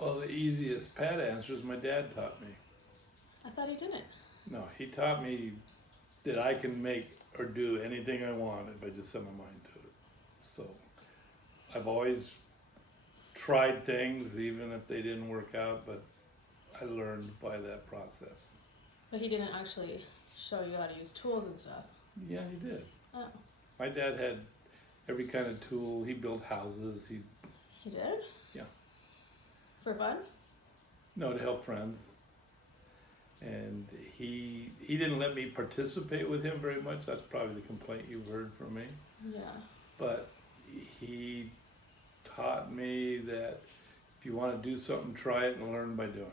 Well, the easiest pat answer is my dad taught me. I thought he didn't. No, he taught me that I can make or do anything I want if I just set my mind to it. So I've always tried things, even if they didn't work out, but I learned by that process. But he didn't actually show you how to use tools and stuff. Yeah, he did. Oh, My dad had every kind of tool. He built houses. he did? Yeah. For fun? No, to help friends. And he didn't let me participate with him very much. That's probably the complaint you've heard from me. Yeah. But he taught me that if you want to do something, try it and learn by doing.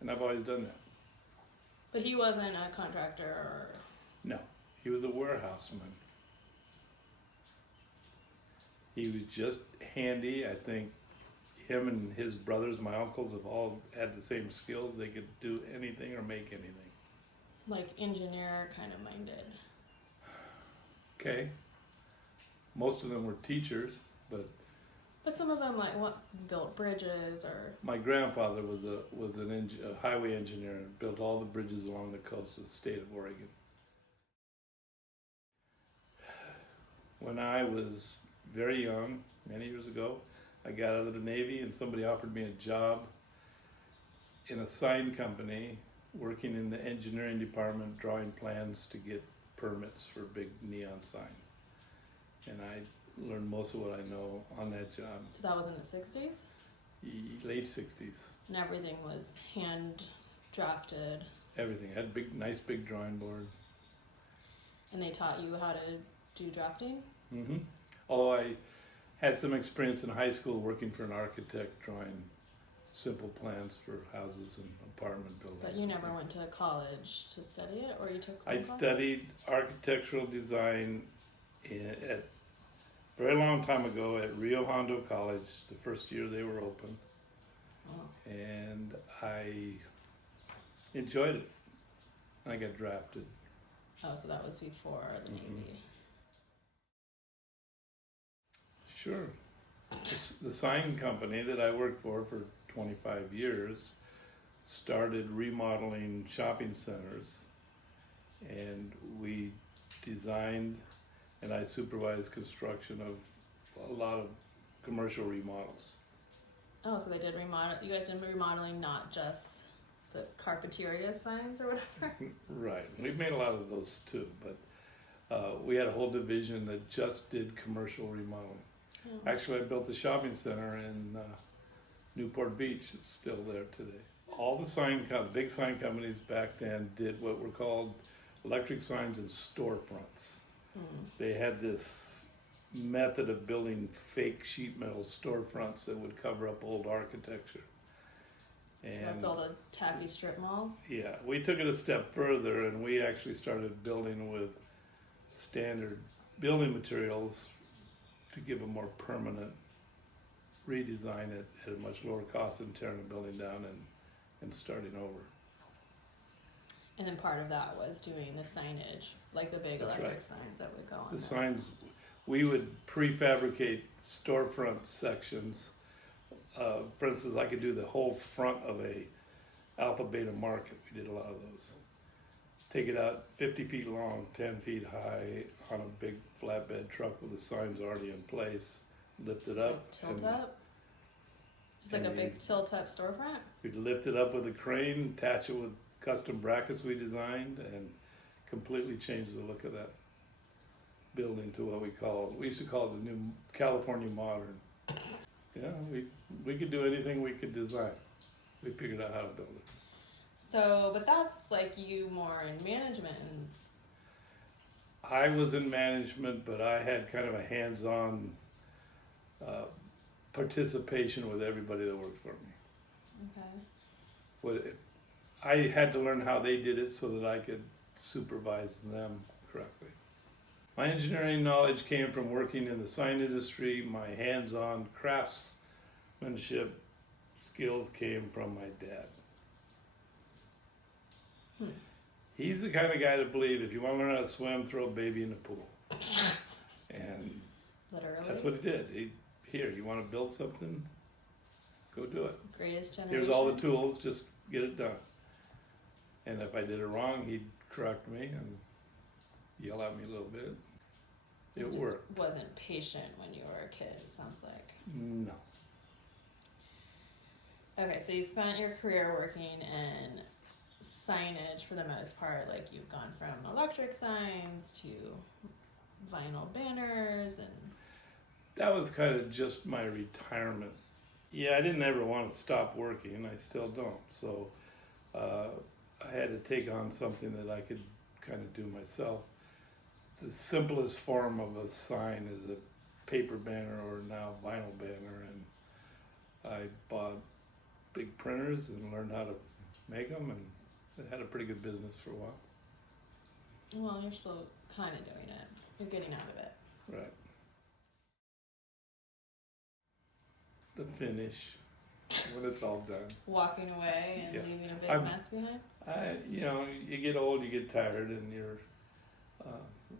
And I've always done that. But he wasn't a contractor or... No, he was a warehouseman. He was just handy. I think him and his brothers, my uncles, have all had the same skills. They could do anything or make anything. like engineer kind of minded. Okay. Most of them were teachers, but But some of them like what built bridges or my grandfather was a highway engineer and built all the bridges along the coast of the state of Oregon. When I was very young, many years ago, I got out of the Navy and somebody offered me a job in a sign company working in the engineering department drawing plans to get permits for big neon sign. And I learned most of what I know on that job. so that was in the 60s Late 60s. and everything was hand drafted Everything. Had nice big drawing board. and they taught you how to do drafting. Although I had some experience in high school working for an architect drawing simple plans for houses and apartment buildings. But you never went to college to study it, or you took some I class? studied architectural design at a very long time ago at Rio Hondo College, the first year they were open, Oh. and I enjoyed it. I got drafted. Oh, so that was before the Navy. Sure. The sign company that I worked for 25 years started remodeling shopping centers, and we designed and I supervised construction of a lot of commercial remodels. Oh, so they did remodel. You guys did remodeling, not just the Carpeteria signs or whatever. Right. We've made a lot of those too, but we had a whole division that just did commercial remodeling. Oh. Actually, I built a shopping center in Newport Beach. It's still there today. All the big sign companies back then did what were called electric signs and storefronts. They had this method of building fake sheet metal storefronts that would cover up old architecture. So that's all the tacky strip malls. Yeah, we took it a step further and we actually started building with standard building materials to give a more permanent redesign at a much lower cost than tearing a building down and starting over. And then part of that was doing the signage, like the big That's electric right. signs that would go on The there. signs, we would prefabricate storefront sections. For instance, I could do the whole front of a Alpha Beta Market. We did a lot of those. Take it out 50 feet long, 10 feet high on a big flatbed truck with the signs already in place. Lift it Just up. like tilt and up. Just like a and big tilt up storefront. We'd lift it up with a crane, attach it with custom brackets we designed, and completely change the look of that building to what we used to call it the new California Modern. Yeah, we could do anything we could design. We figured out how to build it. So, but that's like you more in management and I was in management, but I had kind of a hands-on participation with everybody that worked for me. okay. I had to learn how they did it so that I could supervise them correctly. My engineering knowledge came from working in the sign industry. My hands-on craftsmanship skills came from my dad. He's the kind of guy to believe if you want to learn how to swim, throw a baby in the pool. And Literally. that's what he did. You want to build something? go do it. Greatest generation. Here's all the tools, just get it done. And if I did it wrong, he'd correct me and yell at me a little bit. You It just worked. wasn't patient when you were a kid, it sounds like. No. Okay, so you spent your career working in signage for the most part. Like you've gone from electric signs to vinyl banners and That was kind of just my retirement. Yeah, I didn't ever want to stop working. I still don't. So I had to take on something that I could kind of do myself. The simplest form of a sign is a paper banner or now vinyl banner. And I bought big printers and learned how to make them, and it had a pretty good business for a while. well, you're still kind of doing it. You're getting out of it. Right. The finish, when it's all done. Walking away and Yeah. leaving a big I'm- mess behind. You get old, you get tired, and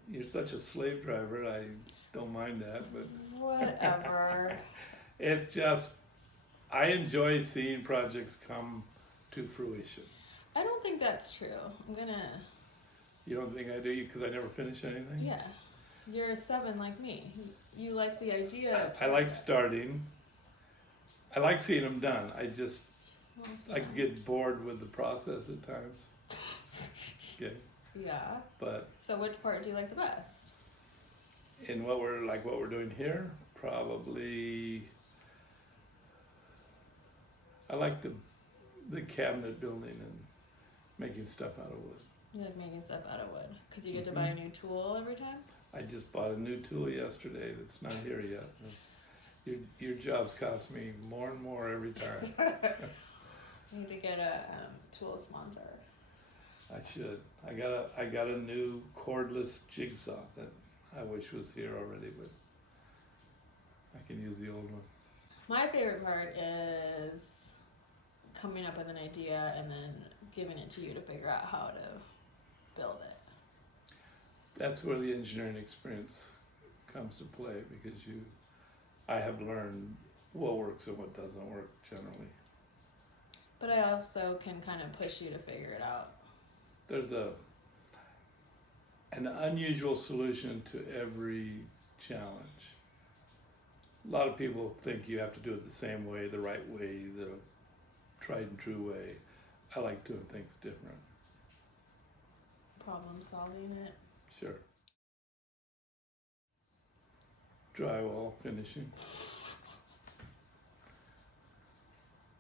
you're such a slave driver. I don't mind that, but Whatever. it's just I enjoy seeing projects come to fruition. I don't think that's true. I'm gonna. You don't think I do because I never finish anything? Yeah. You're a 7 like me. You like the idea. I like starting. I like seeing them done. I just Well, I can get bored with the process at times. Okay, yeah. but So which part do you like the best? in what we're doing here, probably I like the cabinet building and making stuff out of wood. You like making stuff out of wood because you get to buy a new tool every time. I just bought a new tool yesterday that's not here yet. Your jobs cost me more and more every time. You need to get a tool sponsor. I should. I got a new cordless jigsaw that I wish was here already, but I can use the old one. My favorite part is coming up with an idea and then giving it to you to figure out how to build it. That's where the engineering experience comes to play because I have learned what works and what doesn't work generally. But I also can kind of push you to figure it out. There's an unusual solution to every challenge. A lot of people think you have to do it the same way, the right way, the tried and true way. I like doing things different. Problem solving it. Sure. Drywall finishing.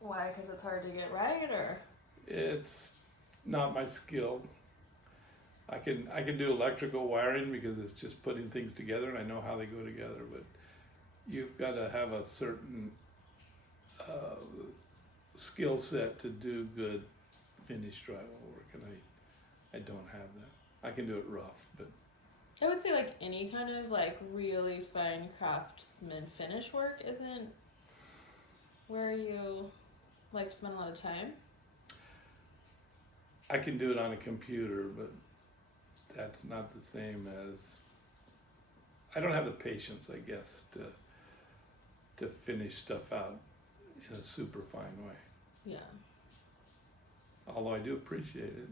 Why? Because it's hard to get right, or? It's not my skill. I can do electrical wiring because it's just putting things together and I know how they go together, but you've got to have a certain skill set to do good finished drywall work, and I don't have that. I can do it rough, but I would say like any kind of like really fine craftsman finish work isn't where you like to spend a lot of time. I can do it on a computer, but that's not the same as I don't have the patience, I guess, to finish stuff out in a super fine way. Yeah, Although I do appreciate it.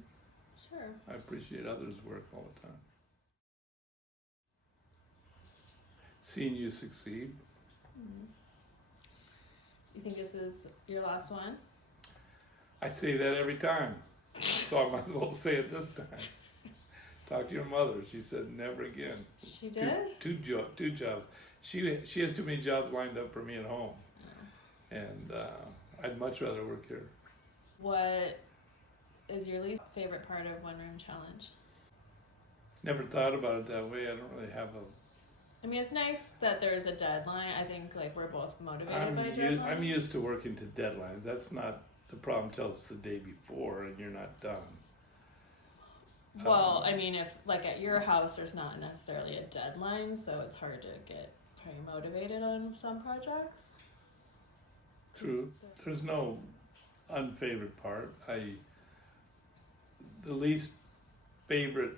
sure. I appreciate others' work all the time. Seeing you succeed. You think this is your last one? I say that every time, so I might as well say it this time. Talk to your mother. She said never again. She did? Two jobs. She has too many jobs lined up for me at home, and I'd much rather work here. What is your least favorite part of One Room Challenge? Never thought about it that way. I don't really have I mean, it's nice that there's a deadline. I think like we're both motivated I'm by deadlines. I'm used to working to deadlines. That's not the problem till it's the day before and you're not done. Well, I mean, if like at your house, there's not necessarily a deadline, so it's hard to get very motivated on some projects. True. There's no unfavorite part. The least favorite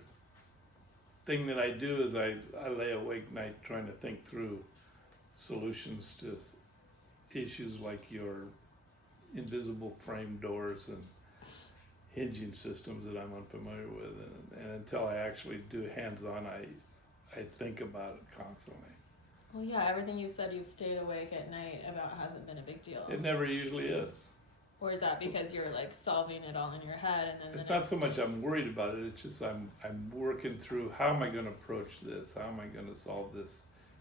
thing that I do is I lay awake night trying to think through solutions to issues like your invisible frame doors and hinging systems that I'm unfamiliar with, and until I actually do hands-on, I think about it constantly. Well, yeah, everything you said you stayed awake at night about hasn't been a big deal. It never usually is. Or is that because you're like solving it all in your head and then It's not so much I'm worried about it, it's just I'm working through how am I gonna approach this, how am I gonna solve this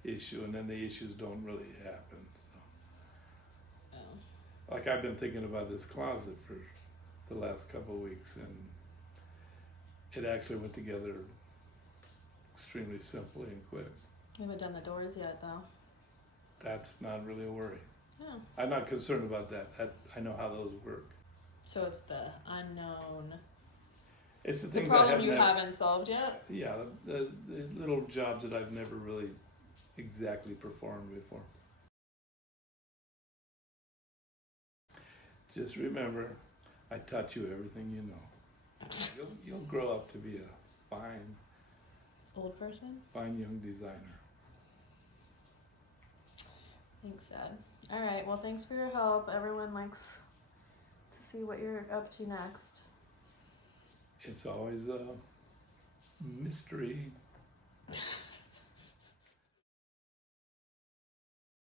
issue, and then the issues don't really happen, so. Oh. Like I've been thinking about this closet for the last couple of weeks, and it actually went together extremely simply and quick. You haven't done the doors yet though. That's not really a worry. Yeah. I'm not concerned about that. I know how those work. So it's the unknown. It's the The things I problem have you never, haven't solved yet? yeah, the little jobs that I've never really exactly performed before. Just remember, I taught you everything you know. You'll grow up to be a Old person? fine young designer. Thanks, Dad. Alright, well thanks for your help. Everyone likes to see what you're up to next. It's always a mystery.